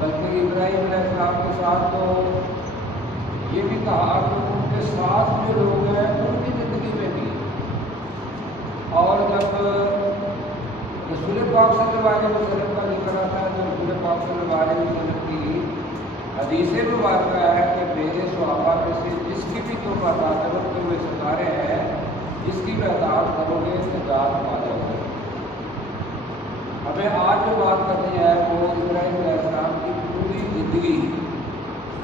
بلکہ ابراہیم علیہ السلام کے ساتھ تو یہ بھی کہا کہ ان کے ساتھ جو لوگ ہیں ان کی زندگی میں بھی، اور جب رسول پاک صلی اللہ علیہ وسلم کا ذکر آتا ہے تو رسول پاک صلی اللہ علیہ وسلم کی حدیث مبارکہ ہے کہ میرے صحابہ میں سے جس کی بھی تو تعداد کے ہوئے ستارے ہیں، جس کی تعداد کرو گے نجات پا جاؤ گے۔ ہمیں آج جو بات کرنی ہے وہ ابراہیم علیہ السلام کی پوری زندگی،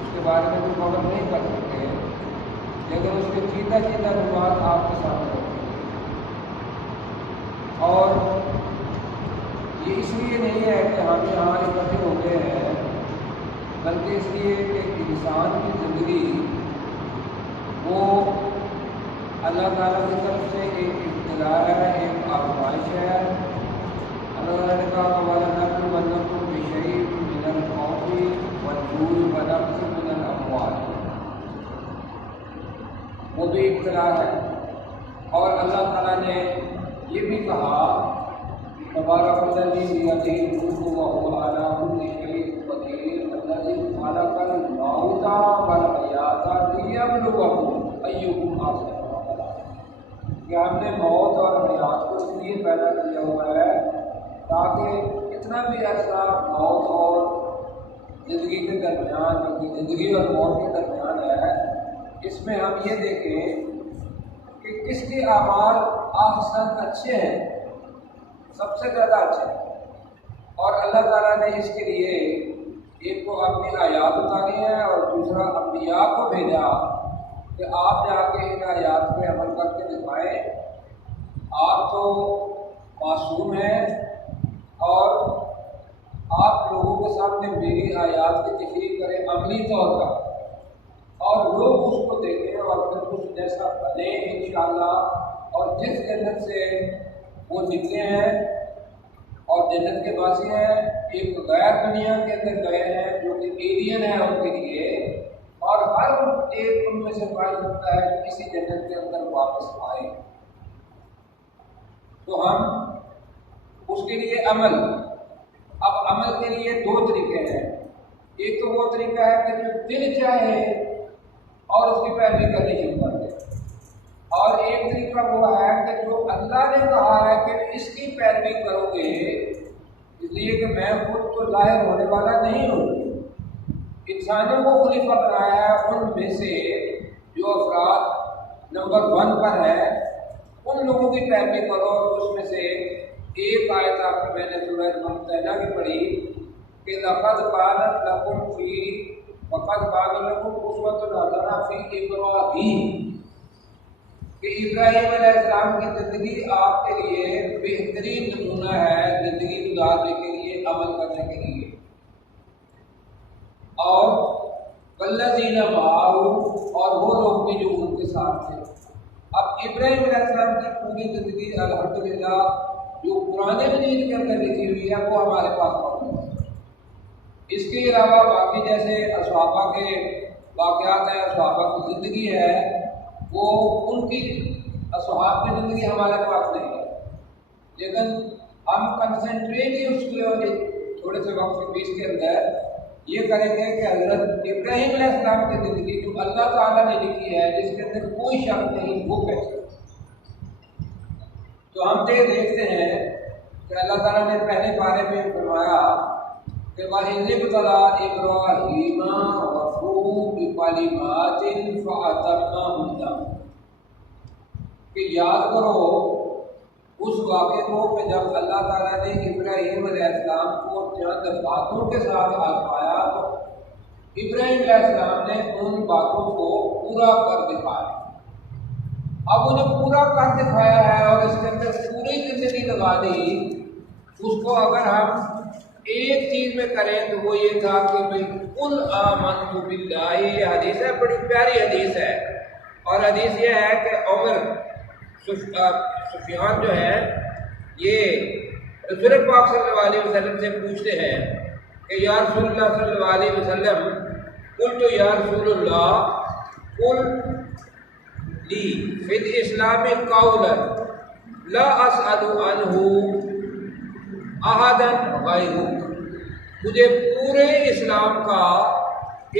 اس کے بارے میں کوئی کور نہیں کر سکتے، لیکن اس کے چیتا بات آپ کے سامنے رکھیں گے۔ اور یہ اس لیے نہیں ہے کہ ہم یہاں اکٹھے ہو گئے ہیں، بلکہ اس لیے کہ انسان کی زندگی وہ اللہ تعالیٰ کی طرف سے ایک ابتلا ہے، ایک آزمائش ہے۔ اللہ تعالیٰ نے کہا وَلَنَبْلُوَنَّكُم بِشَيْءٍ مِّنَ الْخَوْفِ وَالْجُوعِ وَنَقْصٍ مِّنَ الْأَمْوَالِ، وہ بھی ابتلا ہے۔ اور اللہ تعالیٰ نے یہ بھی کہا تبارک الذی بیدہ الملک وہو علی کل شیء قدیر الذی خلق الموت والحیاۃ لیبلوکم ایکم احسن عملا، کہ ہم نے موت اور حیات کو اس لیے پیدا کیا ہوا ہے تاکہ کتنا بھی ایسا موت اور زندگی کے درمیان، جو زندگی اور موت کے درمیان ہے، اس میں ہم یہ دیکھیں کہ کس کے اعمال احسن اچھے ہیں، سب سے زیادہ اچھے ہیں۔ اور اللہ تعالیٰ نے اس کے لیے ایک کو اپنی آیات اتاری ہیں اور دوسرا انبیاء کو بھیجا کہ آپ جا کے ان آیات پہ عمل کر کے دکھائیں۔ آپ تو معصوم ہیں اور آپ لوگوں کے سامنے میری آیات کی تشریح کریں عملی طور پر، اور لوگ اس کو دیکھیں اور پھر اس جیسا بنیں انشاءاللہ۔ اور جس جنت سے وہ نکلے ہیں اور جنت کے باسی ہیں، ایک غیر دنیا کے اندر گئے ہیں جو کہ ایلین ہے ان کے لیے، اور ہر ایک ان میں سے خواہش کرتا ہے کہ کسی جنت کے اندر واپس آئے۔ تو ہم اس کے لیے عمل، اب عمل کے لیے دو طریقے ہیں۔ ایک تو وہ طریقہ ہے کہ جو دل چاہے اور اس کی پیروی کرنی شروع کر دے، اور ایک طریقہ وہ ہے کہ جو اللہ نے کہا ہے کہ اس کی پیروی کرو گے، اس لیے کہ میں خود تو ظاہر ہونے والا نہیں ہوں، انسانوں کو خلیفہ بنایا ہے، ان میں سے جو افراد نمبر 1 پر ہے ان لوگوں کی پیروی کرو۔ اس میں سے ایک آیت آپ کو میں نے سورہ ممتحنہ کی پڑھی کہ لقد كانت لكم فی وقد كان لكم اسوۃ حسنہ فی ابراہیم، کہ ابراہیم علیہ السلام کی زندگی آپ کے لیے بہترین نمونہ ہے زندگی گزارنے کے لیے، عمل کرنے کے لیے۔ اور والذین معہ، اور وہ لوگ بھی جو ان کے ساتھ تھے۔ اب ابراہیم علیہ السلام کی پوری زندگی الحمدللہ جو قرآن مجید کے اندر لکھی ہوئی ہے وہ ہمارے پاس موجود ہے۔ اس کے علاوہ باقی جیسے صحابہ کے واقعات ہیں، صحابہ کی زندگی ہے، وہ ان کی اصحاب کی زندگی ہمارے پاس نہیں ہے، لیکن ہم کنسنٹریٹ اس کے تھوڑے سے وقت کے بیچ کے اندر یہ کریں گے کہ حضرت ابراہیم علیہ السلام کی زندگی جو اللہ تعالیٰ نے لکھی ہے، جس کے اندر کوئی شک نہیں، وہ کیسے۔ تو ہم دیکھتے ہیں کہ اللہ تعالیٰ نے پہلے بارے میں فرمایا کہ وَإِذِ ابْتَلَىٰ إِبْرَاهِيمَ رَبُّهُ بِكَلِمَاتٍ فَأَتَمَّهُنَّ، کہ یاد کرو اس واقعے کو کہ جب اللہ تعالیٰ نے ابراہیم علیہ السلام کو چند باتوں کے ساتھ آزمایا تو ابراہیم علیہ السلام نے ان باتوں کو پورا کر دکھایا۔ اب انہیں پورا کر دکھایا ہے اور اس کے اندر پوری زندگی لگا دی۔ اس کو اگر ہم ایک چیز میں کریں تو وہ یہ تھا کہ بھائی قل آمنت باللہ، یہ حدیث ہے، بڑی پیاری حدیث ہے، اور حدیث یہ ہے کہ عمر سفیان جو ہے یہ رسول پاک صلی اللہ علیہ وسلم سے پوچھتے ہیں کہ یا رسول اللہ صلی اللہ علیہ وسلم، قلت یا رسول اللہ قل لی فی الاسلام قولا لا اسأل عنہ احدن غیرک، مجھے پورے اسلام کا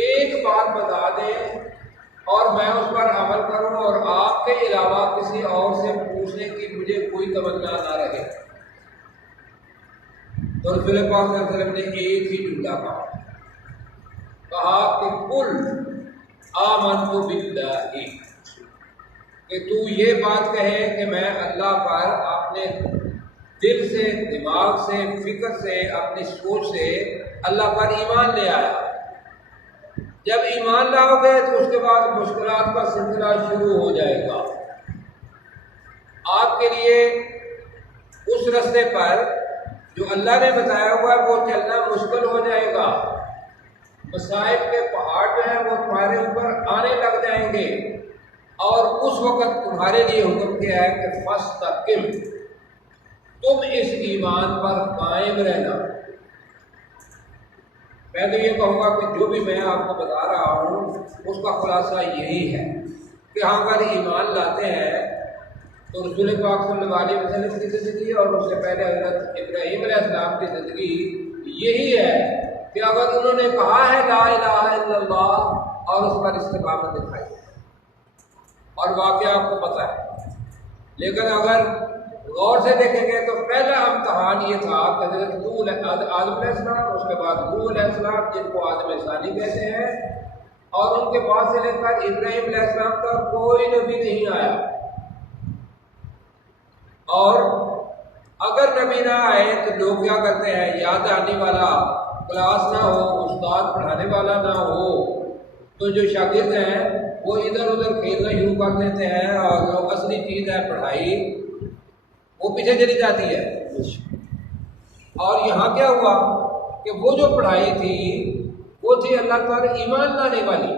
ایک بات بتا دیں اور میں اس پر عمل کروں اور آپ کے علاوہ کسی اور سے پوچھنے کی مجھے کوئی تمنا نہ رہے۔ تو رسول پاک صلی اللہ علیہ وسلم نے ایک ہی جملہ کہا کہ قل آمنت باللہ، کہ تو یہ بات کہے کہ میں اللہ پر اپنے دل سے، دماغ سے، فکر سے، اپنی سوچ سے اللہ پر ایمان لے آیا۔ جب ایمان لاؤ گے تو اس کے بعد مشکلات کا سلسلہ شروع ہو جائے گا۔ آپ کے لیے اس رستے پر جو اللہ نے بتایا ہوا ہے وہ چلنا مشکل ہو جائے گا، مصائب کے پہاڑ جو ہیں وہ تمہارے اوپر آنے لگ جائیں گے، اور اس وقت تمہارے لیے حکم کیا ہے کہ فاستقم، تم اس ایمان پر قائم رہنا۔ میں تو یہ کہوں گا کہ جو بھی میں آپ کو بتا رہا ہوں اس کا خلاصہ یہی ہے کہ ہم اگر ایمان لاتے ہیں تو رسول پاک صلی اللہ علیہ وسلم کی زندگی اور اس سے پہلے حضرت ابراہیم علیہ السلام کی زندگی یہی ہے کہ اگر انہوں نے کہا ہے لا الہ الا اللہ اور اس پر استقامت دکھائی، اور واقعہ آپ کو پتہ ہے، لیکن اگر غور سے دیکھیں گے تو پہلا امتحان یہ تھا کہ حضرت آدم علیہ السلام، اس کے بعد نوح علیہ السلام جن کو آدم ثانی کہتے ہیں، اور ان کے بعد سے لے کر ابراہیم علیہ السلام کا کوئی نبی نہیں آیا، اور اگر نبی نہ آئے تو لوگ کیا کرتے ہیں، یاد آنے والا کلاس نہ ہو، استاد پڑھانے والا نہ ہو تو جو شاگرد ہیں وہ ادھر ادھر کھیلنا شروع کر دیتے ہیں، اور جو اصلی چیز ہے پڑھائی وہ پیچھے چلی جاتی ہے۔ اور یہاں کیا ہوا کہ وہ جو پڑھائی تھی وہ تھی اللہ تعالیٰ ایمان لانے والی،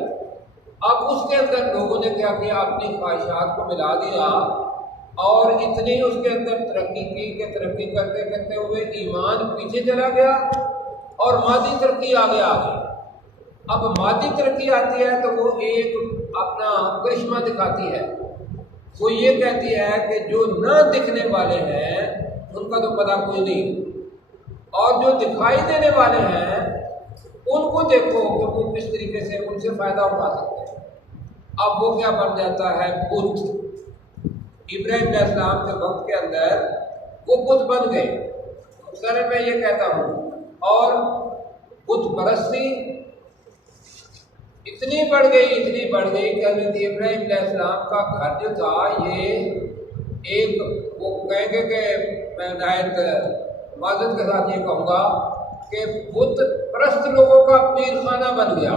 اب اس کے اندر لوگوں نے کیا کیا، اپنی خواہشات کو ملا دیا اور اتنی اس کے اندر ترقی کی کہ ترقی کرتے کرتے ہوئے ایمان پیچھے چلا گیا اور مادی ترقی آگے آ گئی۔ اب مادی ترقی آتی ہے تو وہ ایک اپنا کرشمہ دکھاتی ہے، وہ یہ کہتی ہے کہ جو نہ دکھنے والے ہیں ان کا تو پتہ کوئی نہیں، اور جو دکھائی دینے والے ہیں ان کو دیکھو کہ وہ کس طریقے سے ان سے فائدہ اٹھا سکتے ہیں۔ اب وہ کیا بن جاتا ہے، بت۔ ابراہیم علیہ السلام کے وقت کے اندر وہ بت بن گئے، سر میں یہ کہتا ہوں، اور بت پرستی اتنی بڑھ گئی کہ حضرت ابراہیم علیہ السلام کا گھر جو تھا یہ ایک، وہ کہیں گے کہ میں نہایت معذرت کے ساتھ یہ کہوں گا کہ بت پرست لوگوں کا پیر خانہ بن گیا،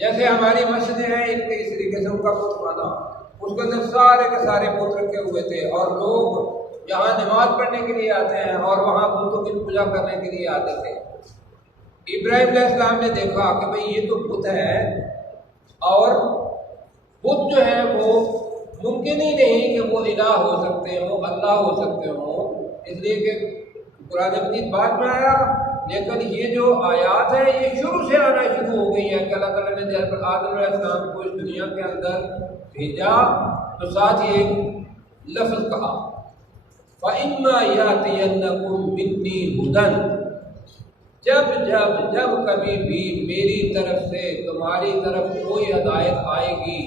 جیسے ہماری مسجدیں ہیں ان کے اس طریقے سے ان کا بت خانہ، اس کے اندر سارے کے سارے بت رکھے ہوئے تھے، اور لوگ یہاں نماز پڑھنے کے لیے آتے ہیں اور وہاں بتوں کی پوجا کرنے کے لیے آتے تھے۔ ابراہیم علیہ السلام نے دیکھا کہ بھئی یہ تو بت ہے، اور بت جو ہے وہ ممکن ہی نہیں کہ وہ الہ ہو سکتے ہوں، اللہ ہو سکتے ہوں، اس لیے کہ قرآن مجید بعد میں آیا، لیکن یہ جو آیات ہے یہ شروع سے آنا شروع ہو گئی ہے کہ اللہ تعالیٰ نے جب آدم علیہ السلام کو اس دنیا کے اندر بھیجا تو ساتھ ہی ایک لفظ کہا، فَإِمَّا يَأْتِيَنَّكُم مِّنِّي هُدًى، جب کبھی بھی میری طرف سے تمہاری طرف کوئی ہدایت آئے گی،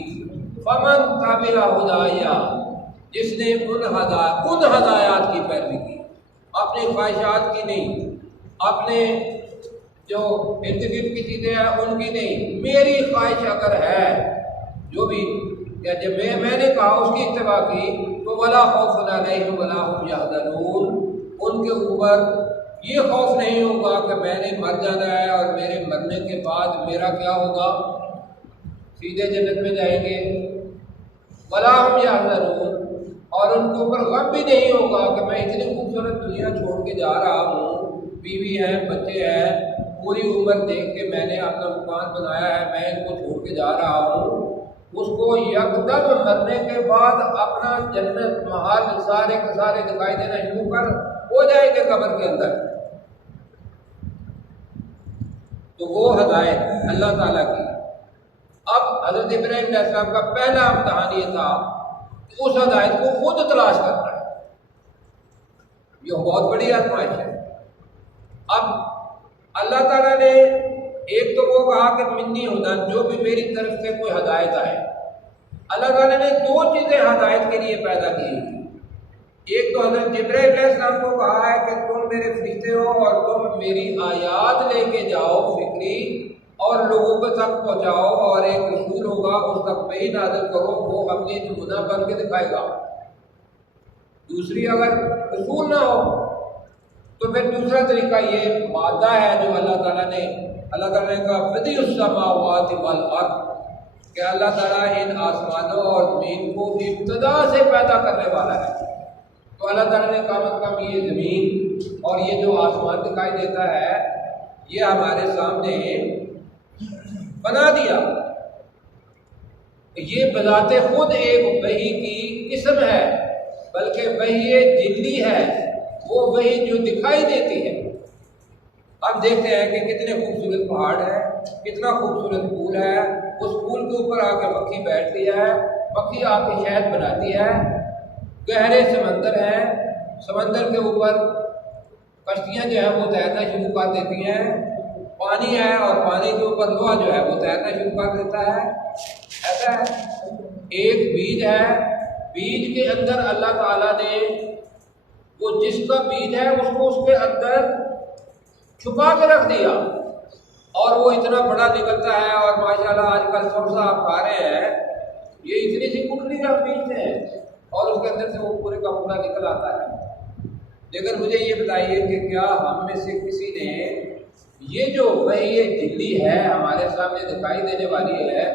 فمن تبع ہدایا، جس نے ان ہدایات کی پیروی کی، اپنی خواہشات کی نہیں، اپنے جو ارد گرد کی چیزیں ہیں ان کی نہیں، میری خواہش اگر ہے جو بھی، یا جب میں نے کہا اس کی اتباع کی، تو ولا خوف علیہم ولا هم یحزنون، ان کے اوپر یہ خوف نہیں ہوگا کہ میں نے مر جانا ہے اور میرے مرنے کے بعد میرا کیا ہوگا، سیدھے جنت میں جائیں گے، ولا هم یحزنون، اور ان کے اوپر غم بھی نہیں ہوگا کہ میں اتنی خوبصورت دنیا چھوڑ کے جا رہا ہوں، بیوی ہے، بچے ہیں، پوری عمر دیکھ کے میں نے اپنا مکان بنایا ہے، میں ان کو چھوڑ کے جا رہا ہوں، اس کو یکدم مرنے کے بعد اپنا جنت محل سارے کے سارے دکھائی دینا شروع کر ہو جائے گے قبر کے اندر۔ تو وہ ہدایت اللہ تعالیٰ کی۔ اب حضرت ابراہیم علیہ السلام کا پہلا امتحان یہ تھا کہ اس ہدایت کو خود تلاش کرنا ہے، یہ بہت بڑی آزمائش ہے۔ اب اللہ تعالیٰ نے ایک تو وہ کہا کہ منی ہدن، جو بھی میری طرف سے کوئی ہدایت آئے۔ اللہ تعالیٰ نے دو چیزیں ہدایت کے لیے پیدا کی۔ ایک تو حضرت جبرائیل علیہ السلام کو کہا ہے کہ تم میرے فرشتے ہو اور تم میری آیات لے کے جاؤ فکری اور لوگوں کے تک پہنچاؤ، اور ایک رسول ہوگا اس تک وحی نازل کرو، وہ اپنی نمونہ بن کے دکھائے گا۔ دوسری اگر رسول نہ ہو تو پھر دوسرا طریقہ یہ مادہ ہے جو اللہ تعالیٰ نے کہا بدیع السماوات والارض، کہ اللہ تعالیٰ ان آسمانوں اور زمین کو ابتدا سے پیدا کرنے والا ہے۔ تو اللہ تعالیٰ نے کم از کم یہ زمین اور یہ جو آسمان دکھائی دیتا ہے یہ ہمارے سامنے بنا دیا۔ یہ بذات خود ایک وحی کی قسم ہے، بلکہ وحی جلی ہے، وہ وحی جو دکھائی دیتی ہے۔ اب دیکھتے ہیں کہ کتنے خوبصورت پہاڑ ہے، کتنا خوبصورت پھول ہے، اس پھول کے اوپر آ کے مکھی بیٹھتی ہے، مکھی آ کے شہد بناتی ہے۔ گہرے سمندر ہیں، سمندر کے اوپر کشتیاں جو ہیں وہ تیرنا شروع کر دیتی ہیں، پانی ہے اور پانی کے اوپر لوہا جو ہے وہ تیرنا شروع کر دیتا ہے۔ ایسا ہے ایک بیج ہے، بیج کے اندر اللہ تعالیٰ نے وہ جس کا بیج ہے اس کو اس کے اندر چھپا کے رکھ دیا، اور وہ اتنا بڑا نکلتا ہے۔ اور ماشاءاللہ آج کل سبزہ آپ کھا رہے ہیں، یہ اتنی سی کٹلی کا بیج ہے اور اس کے اندر سے وہ پورے کا پورا نکل آتا ہے۔ لیکن مجھے یہ بتائیے کہ کیا ہم میں سے کسی نے یہ جو وحی جلی ہے ہمارے سامنے دکھائی دینے والی ہے،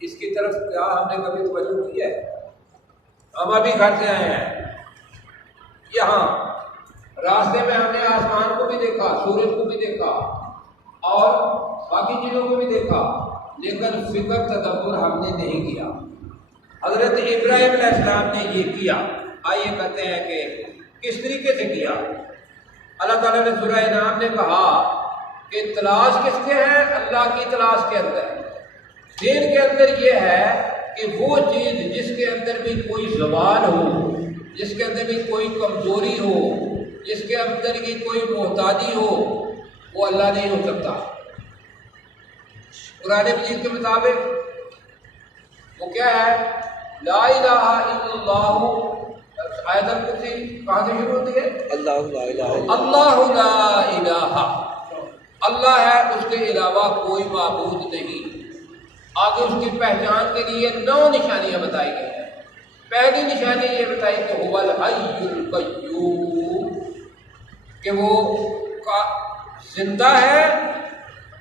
اس کی طرف کیا ہم نے کبھی توجہ کی ہے؟ ہم ابھی گھر سے آئے ہیں، یہاں راستے میں ہم نے آسمان کو بھی دیکھا، سورج کو بھی دیکھا اور باقی چیزوں کو بھی دیکھا، لیکن فکر تدبر ہم نے نہیں کیا۔ حضرت ابراہیم علیہ السلام نے یہ کیا۔ آئیے کہتے ہیں کہ کس طریقے سے کیا۔ اللہ تعالیٰ نے سورہ انعام نے کہا کہ تلاش کس کے ہے؟ اللہ کی تلاش کے اندر۔ دین کے اندر یہ ہے کہ وہ چیز جس کے اندر بھی کوئی زوال ہو، جس کے اندر بھی کوئی کمزوری ہو، جس کے اندر کی کوئی محتاجی ہو، وہ اللہ نہیں ہو سکتا۔ قرآن مجید کے مطابق وہ کیا ہے؟ لا الہ الا اللہ۔ آیت الکرسی کہاں سے شروع ہوتی ہے؟ اللہ لا الہ، اللہ لا الہ، اللہ ہے، اس کے علاوہ کوئی معبود نہیں۔ آگے اس کی پہچان کے لیے 9 نشانیاں بتائی گئی ہیں۔ پہلی نشانی یہ بتائی کہ هو الحی القیوم، کہ وہ زندہ ہے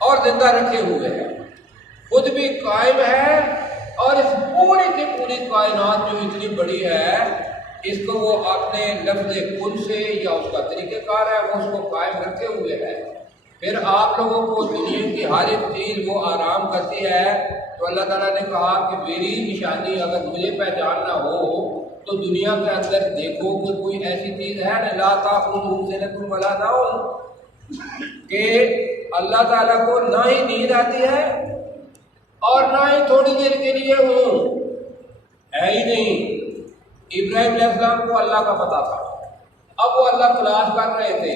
اور زندہ رکھے ہوئے ہے، خود بھی قائم ہے، اور اس پوری کی پوری کائنات جو اتنی بڑی ہے اس کو وہ اپنے لفظ کن سے یا اس کا طریقہ کار ہے وہ اس کو قائم رکھے ہوئے ہے۔ پھر آپ لوگوں کو دنیا کی ہر ایک چیز وہ آرام کرتی ہے، تو اللہ تعالیٰ نے کہا کہ میری نشانی اگر مجھے پہچاننا ہو تو دنیا کے اندر دیکھو کہ کوئی ایسی چیز ہے نا، لا تأخذہ سنۃ ولا نوم، کہ اللہ تعالیٰ کو نہ ہی نیند آتی ہے اور نہ ہی تھوڑی دیر کے لیے اونگ، ہے ہی نہیں۔ ابراہیم علیہ السلام کو اللہ کا پتہ تھا، اب وہ اللہ تلاش کر رہے تھے۔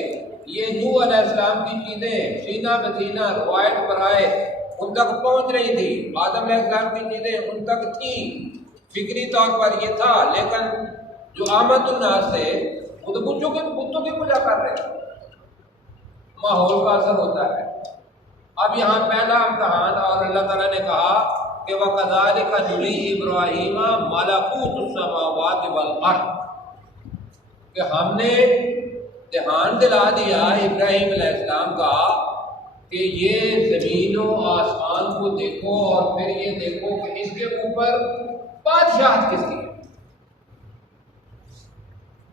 یہ نوح علیہ السلام کی چیزیں سینہ بسینہ روایت برائے ان تک پہنچ رہی تھی، آدم علیہ السلام کی چیزیں ان تک تھیں، فکری طور پر یہ تھا، لیکن جو عامت الناس سے وہ تو بتوں کی پوجا کر رہے ہیں۔ ماحول کا اثر ہوتا ہے۔ اب یہاں پہلا امتحان، اور اللہ تعالیٰ نے کہا کہ وَكَذَلِكَ نُرِي إِبْرَاهِيمَ مَلَكُوتُ السَّمَاوَاتِ وَالْأَرْضِ، کہ ہم نے دھیان دلا دیا ابراہیم علیہ السلام کا کہ یہ زمین و آسمان کو دیکھو اور پھر یہ دیکھو کہ اس کے اوپر بادشاہت کس کی ہے۔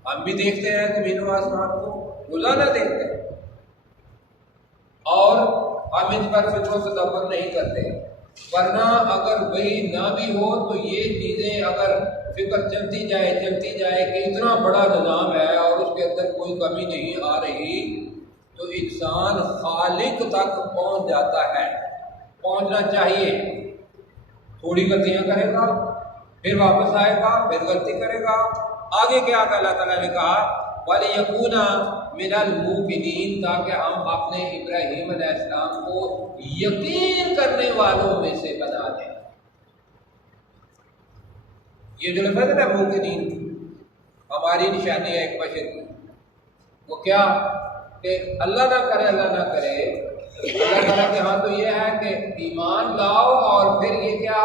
ہم بھی دیکھتے ہیں زمین و آسمان کو، روزانہ دیکھتے ہیں، اور ہم اس پر فکر و تدبر نہیں کرتے، ورنہ اگر وہی نہ بھی ہو تو یہ چیزیں اگر فکر چلتی جائے کہ اتنا بڑا نظام ہے اور اس کے اندر کوئی کمی نہیں آ رہی، تو انسان خالق تک پہنچ جاتا ہے۔ پہنچنا چاہیے، تھوڑی غلطیاں کرے گا، پھر واپس آئے گا، پھر غلطی کرے گا، آگے کیا کہ اللہ تعالیٰ نے کہا وَلِيَكُونَ مِنَ الْمُوقِنِينَ، تاکہ ہم اپنے ابراہیم علیہ السلام کو یقین کرنے والوں میں سے بنا دیں۔ یہ جو لفظ ہے نا موقنین، ہماری نشانی ہے ایک بشر کی، وہ کیا کہ اللہ نہ کرے اللہ تعالیٰ کے ہاں تو یہ ہے کہ ایمان لاؤ اور پھر یہ کیا،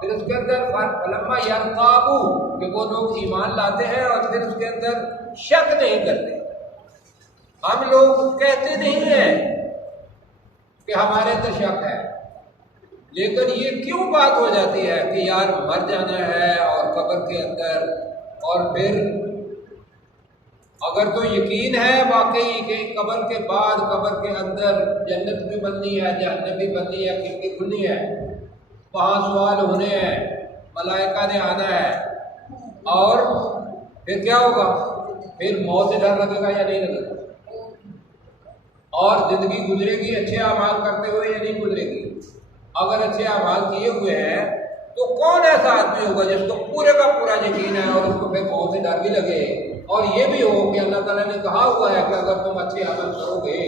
پھر اس کے اندر فلما یرتابوا، کہ وہ لوگ ایمان لاتے ہیں اور پھر اس کے اندر شک نہیں کرتے۔ ہم لوگ کہتے نہیں ہیں کہ ہمارے اندر شک ہے، لیکن یہ کیوں بات ہو جاتی ہے کہ یار مر جانا ہے اور قبر کے اندر، اور پھر اگر تو یقین ہے واقعی کہ قبر کے بعد قبر کے اندر جنت بھی بننی ہے، جہنم بھی بننی ہے، کھڑکی کھلنی ہے، وہاں سوال ہونے ہیں، ملائکہ نے آنا ہے، اور پھر کیا ہوگا، پھر موت سے ڈر لگے گا یا نہیں لگے گا، اور زندگی گزرے گی اچھے اعمال کرتے ہوئے یا نہیں گزرے گی؟ اگر اچھے اعمال کیے ہوئے ہیں تو کون ایسا آدمی ہوگا جس کو پورے کا پورا یقین ہے اور اس کو پھر موت سے ڈر بھی لگے، اور یہ بھی ہو کہ اللہ تعالیٰ نے کہا ہوا ہے کہ اگر تم اچھے عمل کرو گے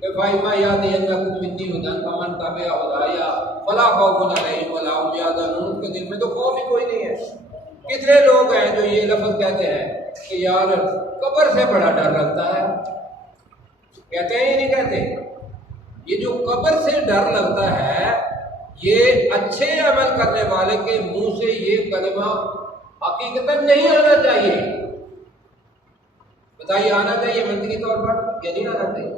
کہ فَإِمَّا يَأْتِيَنَّكُم مِّنِّي هُدًى فَمَن تَبِعَ هُدَايَ فَلَا خَوْفٌ عَلَيْهِمْ وَلَا هُمْ يَحْزَنُونَ، اس کے دل میں تو خوف ہی کوئی نہیں ہے۔ کتنے لوگ ہیں جو یہ لفظ کہتے ہیں کہ یار قبر سے بڑا ڈر لگتا ہے، کہتے ہیں یا نہیں کہتے؟ یہ جو قبر سے ڈر لگتا ہے، یہ اچھے عمل کرنے والے کے منہ سے یہ کلمہ حقیقتاً نہیں آنا چاہیے۔ بتائیے آنا چاہیے منطقی طور پر یا نہیں آنا چاہیے؟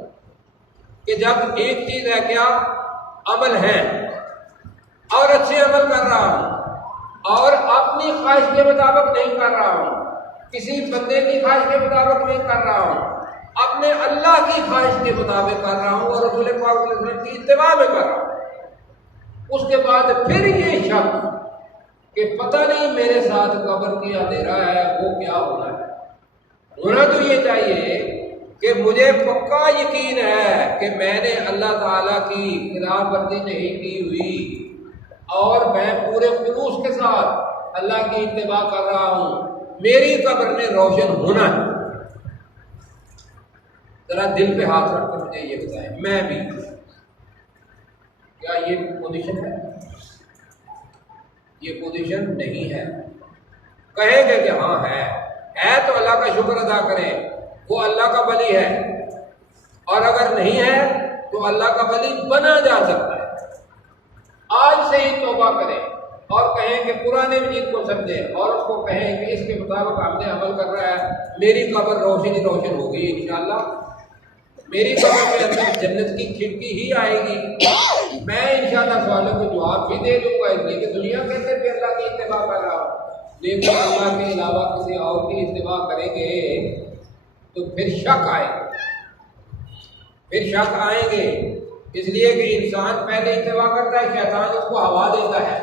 کہ جب ایک چیز ہے کیا، عمل ہے، اور اچھے عمل کر رہا ہوں اور اپنی خواہش کے مطابق نہیں کر رہا ہوں، کسی بندے کی خواہش کے مطابق نہیں کر رہا ہوں، اپنے اللہ کی خواہش کے مطابق کر رہا ہوں اور رسول پاک صلی اللہ علیہ وسلم کی اتباع میں کر رہا ہوں، اس کے بعد پھر یہ شک کہ پتہ نہیں میرے ساتھ قبر کی اندھیرا ہے وہ کیا ہونا ہے۔ ہونا تو یہ چاہیے کہ مجھے پکا یقین ہے کہ میں نے اللہ تعالیٰ کی خلاف ورزی نہیں کی ہوئی اور میں پورے خلوص کے ساتھ اللہ کی اتباع کر رہا ہوں، میری قبر نے روشن ہونا ہے۔ ذرا دل پہ ہاتھ رکھ کر مجھے یہ بتائیں، میں بھی کیا یہ پوزیشن ہے؟ یہ پوزیشن نہیں ہے۔ کہیں گے کہ ہاں ہے تو اللہ کا شکر ادا کریں، وہ اللہ کا ولی ہے، اور اگر نہیں ہے تو اللہ کا ولی بنا جا سکتا ہے۔ آج سے ہی توبہ کریں اور کہیں کہ قرآن مجید کو سمجھیں اور اس کو کہیں کہ اس کے مطابق ہم نے عمل کر رہا ہے، میری قبر روشن ہی روشن ہوگی انشاءاللہ، میری قبر کے اندر جنت کی کھڑکی ہی آئے گی، میں انشاءاللہ سوالوں کو جواب بھی دے دوں گا، اس لیے کہ دنیا کے اندر بھی اللہ کی اتباع کر رہا ہوں، لیکن اللہ کے علاوہ کسی اور کی اتباع کریں گے تو پھر شک آئے گا، پھر شک آئیں گے، اس لیے کہ انسان پہلے اتباع کرتا ہے، شیطان اس کو ہوا دیتا ہے،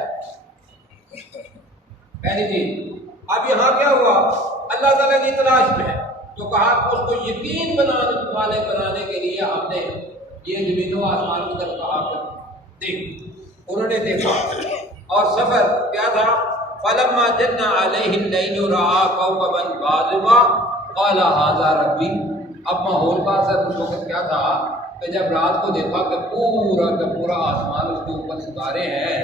پہلی چیز۔ اب یہاں کیا ہوا، اللہ تعالیٰ کی تلاش میں ہے تو کہا کہ اس کو یقین بنانے کے لیے ہم نے یہ زمین و آسمان کی طرف کہا کہ دیکھ، انہوں نے دیکھا، اور سفر کیا تھا، فَلَمَّا جَنَّ عَلَيْهِ اللَّيْلُ رَأَىٰ كَوْكَبًا بَازِغًا قَالَ هَٰذَا رَبِّي۔ اب ماحول کا اثر اس وقت کیا تھا کہ جب رات کو دیکھا کہ پورا کا پورا آسمان اس کے اوپر ستارے ہیں،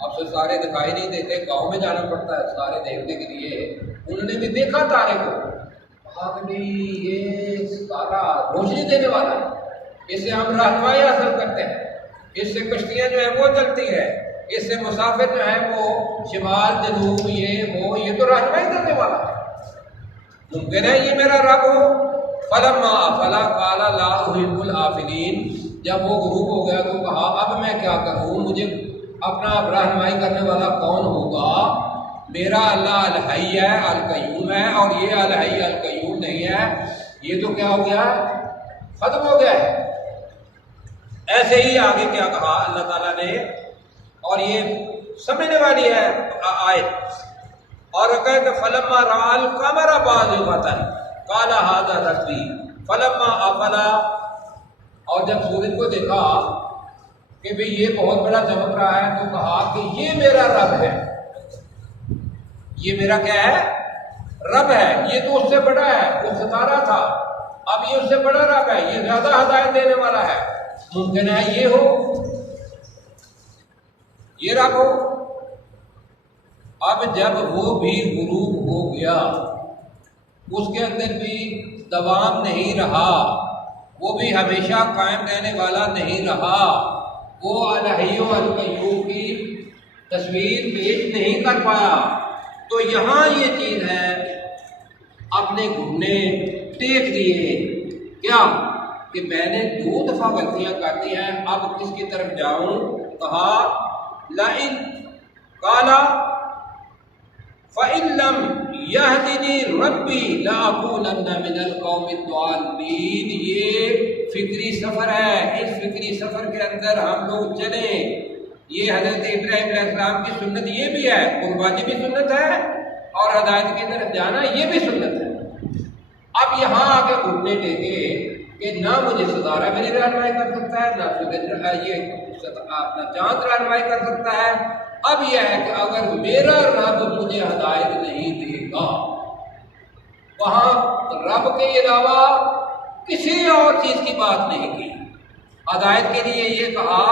اب ستارے دکھائی نہیں دیتے، گاؤں میں جانا پڑتا ہے ستارے دیکھنے کے لیے، انہوں نے بھی دیکھا تارے کو، کہا کہ یہ ستارہ روشنی دینے والا ہے، اس سے ہم رہنمائی حاصل کرتے ہیں، اس سے کشتیاں جو ہیں وہ چلتی ہیں، اس سے مسافر جو ہیں وہ شمال جنوب یہ تو رہنمائی کرنے والا ہے، ممکن ہے یہ میرا رب ہو۔ فَلَمَّا أَفَلَ قَالَ لَا أُحِبُّ الْآفِلِينَ، جب وہ غروب ہو گیا تو کہا اب میں کیا کروں، مجھے اپنا رہنمائی کرنے والا کون ہوگا، میرا اللہ الحی ہے القیوم ہے، اور یہ الحی القیوم نہیں ہے، یہ تو کیا ہو گیا، ختم ہو گیا ہے۔ ایسے ہی آگے کیا کہا اللہ تعالیٰ نے، اور یہ سمجھنے والی ہے آیت، اور کہا کہ فَلَمَّا رَأَى الْقَمَرَ بَازِغًا قَالَ هَٰذَا رَبِّي فَلَمَّا أَفَلَ، اور جب سورج کو دیکھا کہ بھی یہ بہت بڑا چمک رہا ہے تو کہا کہ یہ میرا رب ہے، یہ میرا کیا ہے، رب ہے، یہ تو اس سے بڑا ہے، وہ ستارہ تھا، اب یہ اس سے بڑا رب ہے، یہ زیادہ ہدایت دینے والا ہے، ممکن ہے یہ ہو، یہ رب ہو۔ اب جب وہ بھی غروب ہو گیا، اس کے اندر بھی دوام نہیں رہا، وہ بھی ہمیشہ قائم رہنے والا نہیں رہا، وہ الحی و القیوم کی تصویر پیش نہیں کر پایا، تو یہاں یہ چیز ہے، اپنے گھٹنے ٹیک دیے، کیا کہ میں نے 2 دفعہ غلطیاں کر دی ہیں، اب کس کی طرف جاؤں؟ کہا لئن قالا فَإِن لَّمْ يَهْدِنِي رَبِّي لَأَكُونَنَّ مِنَ الْقَوْمِ الضَّالِّينَ۔ یہ فکری سفر ہے، اس فکری سفر کے اندر ہم لوگ چلیں، یہ حضرت ابراہیم علیہ السلام کی سنت یہ بھی ہے، قربانی بھی سنت ہے اور ہدایت کی طرف جانا یہ بھی سنت ہے۔ اب یہاں آ کے گھٹنے ٹیکے کہ نہ مجھے ستارہ میری رہنمائی کر سکتا ہے، نہ سورج اپنا چاند رہنمائی کر سکتا ہے، اب یہ ہے کہ اگر میرا رب مجھے ہدایت نہیں دے گا، وہاں رب کے علاوہ کسی اور چیز کی بات نہیں کی، ہدایت کے لیے یہ کہا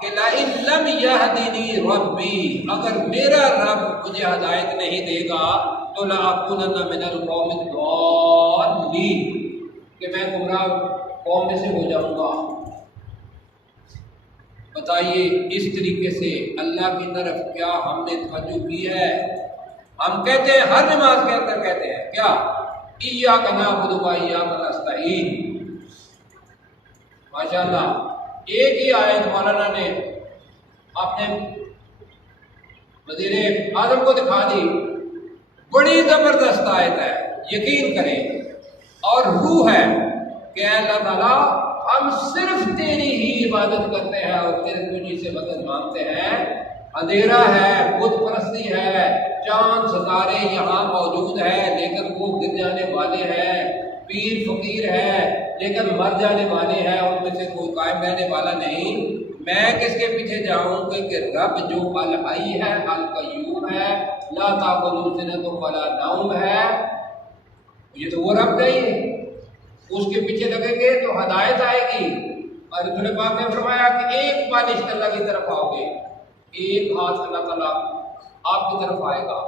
کہ لئن لم یہدنی ربی، اگر میرا رب مجھے ہدایت نہیں دے گا تو لأکونن من القوم الضالین، کہ میں گمراہ قوم میں سے ہو جاؤں گا۔ بتائیے اس طریقے سے اللہ کی طرف کیا ہم نے توجہ کی ہے؟ ہم کہتے ہیں ہر نماز کے اندر کہتے ہیں کیا؟ ایاک نعبد و ایاک نستعین۔ ماشاءاللہ ایک ہی آیت مولانا نے اپنے وزیر اعظم کو دکھا دی، بڑی زبردست آیت ہے، یقین کریں، اور روح ہے کہ اے اللہ تعالیٰ ہم صرف تیری ہی عبادت کرتے ہیں اور تیرے تجھی سے مدد مانگتے ہیں، اندھیرا ہے، بت پرستی ہے، چاند ستارے یہاں موجود ہیں لیکن وہ گر جانے والے ہیں، پیر فقیر ہے لیکن مر جانے والے ہیں، ان میں سے کوئی قائم رہنے والا نہیں، میں کس کے پیچھے جاؤں کہ رب جو الحی ہے، القیوم ہے، لا تأخذہ سنۃ ولا نوم ہے، یہ تو وہ رب نہیں ہے، اس کے پیچھے لگیں گے تو ہدایت آئے گی۔ اور رسول پاک نے فرمایا کہ ایک بالش اللہ کی طرف آؤ گے، ایک ہاتھ اللہ تعالیٰ آپ کی طرف آئے گا،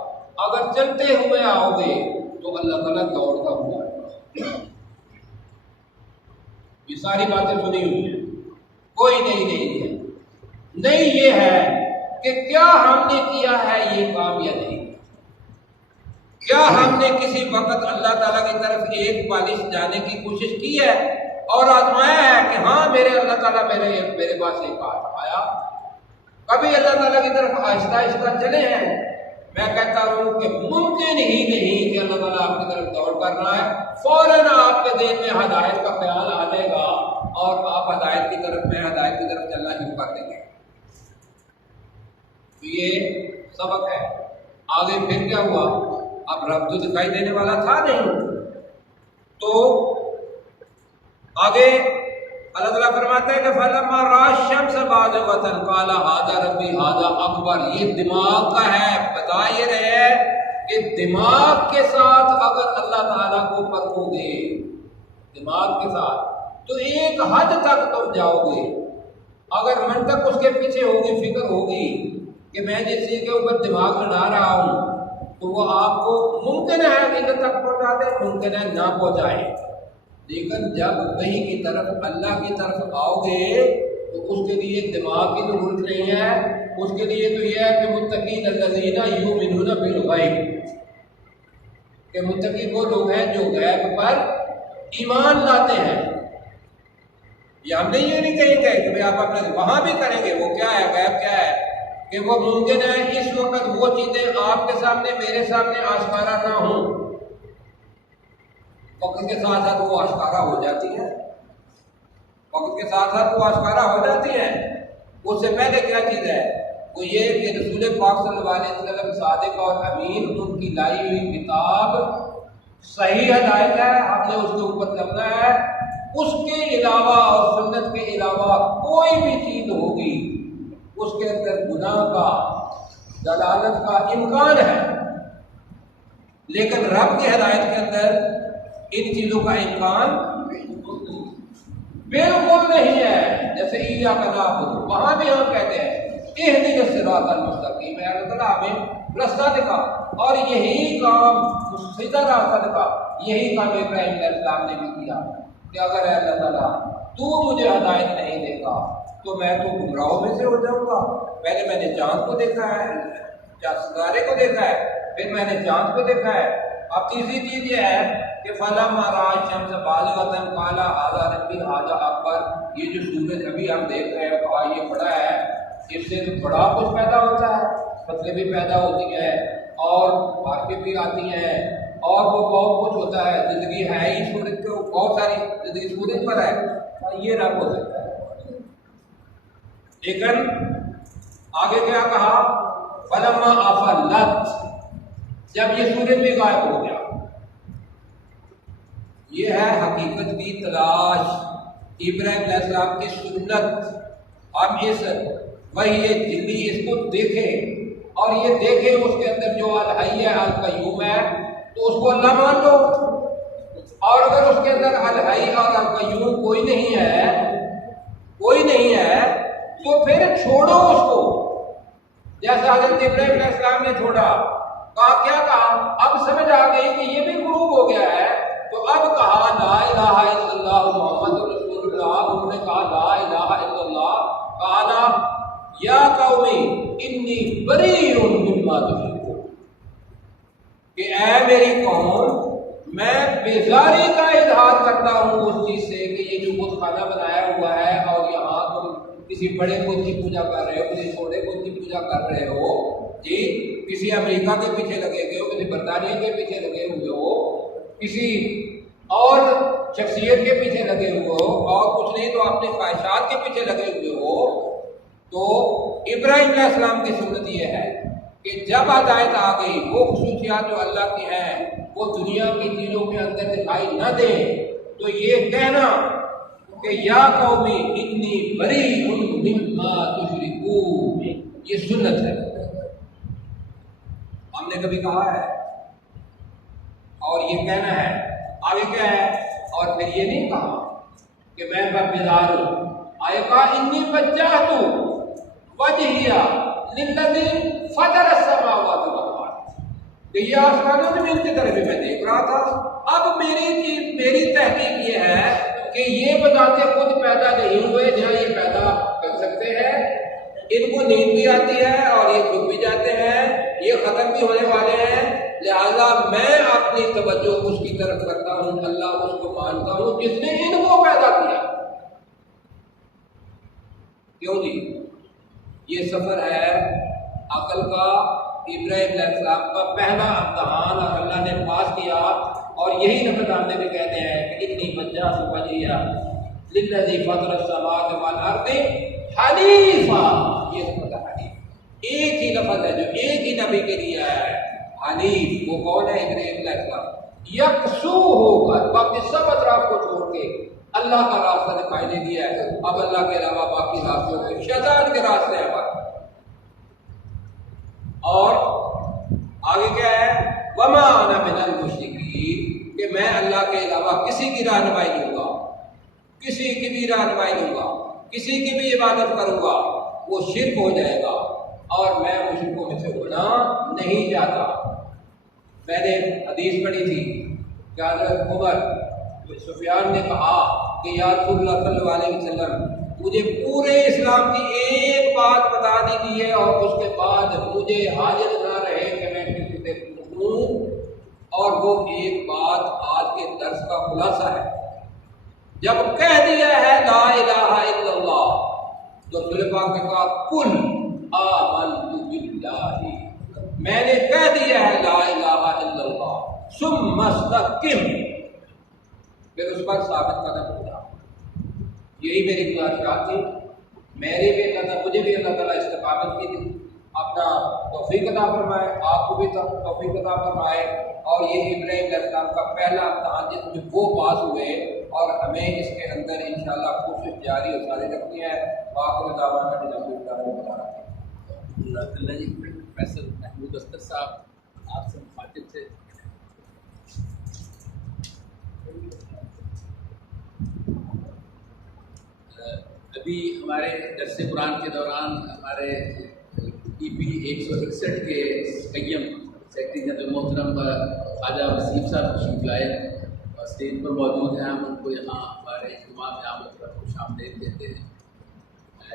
اگر چلتے ہوئے آؤ گے تو اللہ تعالیٰ دوڑتا ہوا آئے گا۔ یہ ساری باتیں سنی ہوئی ہیں، کوئی نہیں ہے، نہیں یہ ہے کہ کیا ہم نے کیا ہے یہ کام یا نہیں، کیا ہم نے کسی وقت اللہ تعالیٰ کی طرف ایک بالش جانے کی کوشش کی ہے اور آزمایا ہے کہ ہاں میرے اللہ تعالیٰ میرے پاس ایک ہاتھ آیا؟ کبھی اللہ تعالیٰ کی طرف آہستہ آہستہ چلے ہیں؟ میں کہتا ہوں کہ ممکن ہی نہیں کہ اللہ تعالیٰ آپ کی طرف دوڑ کر رہا ہے، فوراً آپ کے دل میں ہدایت کا خیال آ جائے گا اور آپ ہدایت کی طرف چلنا شروع کر دیں گے۔ تو یہ سبق ہے۔ آگے پھر کیا ہوا؟ اب رب تو دکھائی دینے والا تھا نہیں، تو آگے اللہ تعالیٰ فرماتے ہیں کہ فَلَمَّا رَأَى الشَّمْسَ بَازِغَةً قَالَ هَٰذَا رَبِّي هَٰذَا أَكْبَرُ۔ یہ دماغ کا ہے، بتا یہ رہے ہیں کہ دماغ کے ساتھ اگر اللہ تعالیٰ کو پرکھو گے، دماغ کے ساتھ تو ایک حد تک تم جاؤ گے، اگر منطق اس کے پیچھے ہوگی، فکر ہوگی کہ میں جس چیز کے اوپر دماغ لڑا رہا ہوں تو وہ آپ کو ممکن ہے حقیقت تک پہنچا دے، ممکن ہے نہ پہنچائے، لیکن جب وحی کی طرف اللہ کی طرف آؤ گے تو اس کے لیے دماغ کی ضرورت نہیں ہے، اس کے لیے تو یہ ہے کہ متقین الذین یؤمنون بالغیب، کہ متقی وہ لوگ ہیں جو غیب پر ایمان لاتے ہیں۔ یہ ہم نے یہ نہیں کہیں گے کہ آپ اپنے وہاں بھی کریں گے، وہ کیا ہے غیب کیا ہے، کہ وہ ممکن ہے اس وقت وہ چیزیں آپ کے سامنے میرے سامنے آشکارا نہ ہوں، وقت کے ساتھ ساتھ وہ آشکارا ہو جاتی ہیں، وقت کے ساتھ ساتھ وہ آشکارا ہو جاتی ہیں۔ اس سے پہلے کیا چیز ہے؟ وہ یہ کہ رسول پاک صلی اللہ علیہ وسلم صادق اور امین، ان کی لائی ہوئی کتاب صحیح ہدایت ہے، ہم نے اس کے اوپر چلنا ہے، اس کے علاوہ اور سنت کے علاوہ کوئی بھی چیز ہوگی اس کے اندر گناہ کا، دلالت کا امکان ہے، لیکن رب کی ہدایت کے اندر ان چیزوں کا امکان بالکل نہیں ہے. جیسے ایاک نعبد، وہاں بھی ہم کہتے ہیں اہدنا الصراط المستقیم، اے اللہ تعالیٰ ہمیں راستہ دکھا. اور یہی کام سیدھا راستہ دکھا، یہی کام ابراہیم علیہ السلام نے بھی کیا کہ اگر اے اللہ تعالیٰ تو مجھے ہدایت نہیں دے گا تو میں تو گمراہوں میں سے ہو جاؤں گا. پہلے میں نے چاند کو دیکھا ہے، ستارے کو دیکھا ہے، پھر میں نے چاند کو دیکھا ہے. اب تیسری چیز یہ ہے کہ فلما رأى الشمس بازغة قال هذا ربي هذا اکبر. یہ جو سورج ابھی ہم دیکھ رہے ہیں کہا یہ بڑا ہے، اس سے بڑا کچھ پیدا ہوتا ہے، فصلیں بھی پیدا ہوتی ہیں اور بارشیں بھی آتی ہیں اور وہ بہت کچھ ہوتا ہے. زندگی ہے ہی سورج کو، بہت ساری زندگی سورج پر ہے. یہ رب ہو سکتا ہے. لیکن آگے کیا کہا؟ فلما افلت، جب یہ سورج بھی غائب ہو گیا. یہ ہے حقیقت کی تلاش، ابراہیم علیہ السلام کی سنت. ہم اس وہی جلدی اس کو دیکھیں اور یہ دیکھیں اس کے اندر جو الحی ہے القیوم ہے تو اس کو اللہ مان لو. اور اگر اس کے اندر الحی اور القیوم کوئی نہیں ہے تو پھر چھوڑو اس کو. جیسا حضرت ابراہیم علیہ السلام نے چھوڑا، کیا کہا؟ اب سمجھ آ گئی کہ یہ بھی غروب ہو گیا ہے تو اب کہا لا الہ الا اللہ محمد رسول اللہ. انہوں نے کہا لا الہ الا اللہ. کہا یا قومی انی بریء مما تشرکون، کہ اے میری قوم میں بیزاری کا اظہار کرتا ہوں اس چیز سے کہ یہ جو بت خانہ بنایا ہوا ہے اور یہاں تم کسی بڑے بت کی پوجا کر رہے ہو، کسی چھوٹے بت کی پوجا کر رہے ہو. جی کسی امریکہ کے پیچھے لگے ہوئے ہو، کسی برطانیہ کے پیچھے لگے ہوئے ہو، کسی اور شخصیت کے پیچھے لگے ہوئے ہو، اور کچھ نہیں تو اپنے خواہشات کے پیچھے لگے ہوئے ہو. تو ابراہیم علیہ السلام کی سنت یہ ہے کہ جب ہدایت آ گئی، وہ خصوصیات جو اللہ کی ہیں وہ دنیا کی چیزوں کے اندر دکھائی نہ دیں تو یہ کہنا کہ یا قومی انی بریء مما تشرکون، یہ سنت ہے. ہم نے کبھی کہا ہے اور یہ کہنا ہے. آگے کیا ہے؟ اور پھر یہ نہیں کہا کہ میں بیدار ہوں. آئے کہا انی وجہت وجہی للذی فطر السماوات والارض، کہ یہ آسمانوں زمین کی طرف میں دیکھ رہا تھا. اب میری تحقیق یہ ہے کہ یہ بذات خود پیدا نہیں ہوئے جہاں یہ پیدا کر سکتے ہیں. ان کو نیند بھی آتی ہے اور یہ چھپ بھی جاتے ہیں، یہ ختم بھی ہونے والے ہیں. لہذا میں اپنی توجہ اس کی طرف کرتا ہوں، اللہ اس کو مانتا ہوں جس نے ان کو پیدا کیا. کیوں جی؟ یہ سفر ہے عقل کا. ابراہیم علیہ السلام کا پہلا امتحان اور اللہ نے پاس کیا. اور یہی نقل ہم نے بھی کہتے ہیں کہ اتنی وجہت وجہیہ للذی فطر السماوات والارض حنیفا. یہ لفظ حنیف ایک ہی لفظ ہے جو ایک ہی نبی کے لیے آیا ہے. حنیف وہ کون ہے؟ ابراہیم علیہ السلام. یکسو ہو کر باقی سب اطراف کو چھوڑ کے اللہ کا راستہ دکھائی دے دیا ہے. اب اللہ کے علاوہ باقی راستوں کے شیطان کے راستے ہیں. اور آگے کیا ہے؟ وما انا من المشرکین، کہ میں اللہ کے علاوہ کسی کی رہنمائی دوں گا، کسی کی بھی رہنمائی دوں گا، کسی کی بھی عبادت کروں گا وہ شرک ہو جائے گا اور میں مشرکوں میں سے ہونا نہیں چاہتا. میں نے حدیث پڑھی تھی کہ حضرت عمر سفیان نے کہا کہ یا رسول اللہ صلی اللہ علیہ وسلم مجھے پورے اسلام کی ایک بات بتا دیجیے اور اس کے بعد مجھے حاجت نہ رہے کہ میں کسی سے پوچھوں. اور وہ ایک بات آج کے درس کا خلاصہ ہے. جب کہہ دیا ہے لا الہ الا اللہ تو رسول پاک نے کہا کل آمنت باللہ، میں نے کہہ دیا ہے لا الہ الا اللہ، ثم استقم، پھر اس پر ثابت قدم ہو جا. یہی میری گزارشات تھی. میرے بھی مجھے بھی اللہ تعالیٰ استقامت کی تھی. اپنا توفیق عطا فرمائے، آپ کو بھی توفیق عطا فرمائے. اور یہ ابراہیم علیہ السلام کا پہلا امتحان جس میں وہ پاس ہوئے اور ہمیں اس کے اندر انشاءاللہ کوشش جاری اور ساری رکھنی ہے. باقی دعوانا جی پروفیسر محمود اختر صاحب آپ سے مخاطب تھے. ابھی ہمارے درس قرآن کے دوران ہمارے EP 161 کے قیم سیکرٹری جنرل محترم خواجہ وسیم صاحب تشریف لائے اور اسٹیج پر موجود ہیں. ہم ان کو یہاں ہمارے اجتماع میں آمد پر خوش آمدید کہتے ہیں.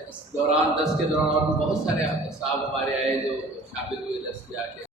اس دوران درس کے دوران اور بہت سارے صاحب ہمارے آئے جو شامل ہوئے درس کے آ کے.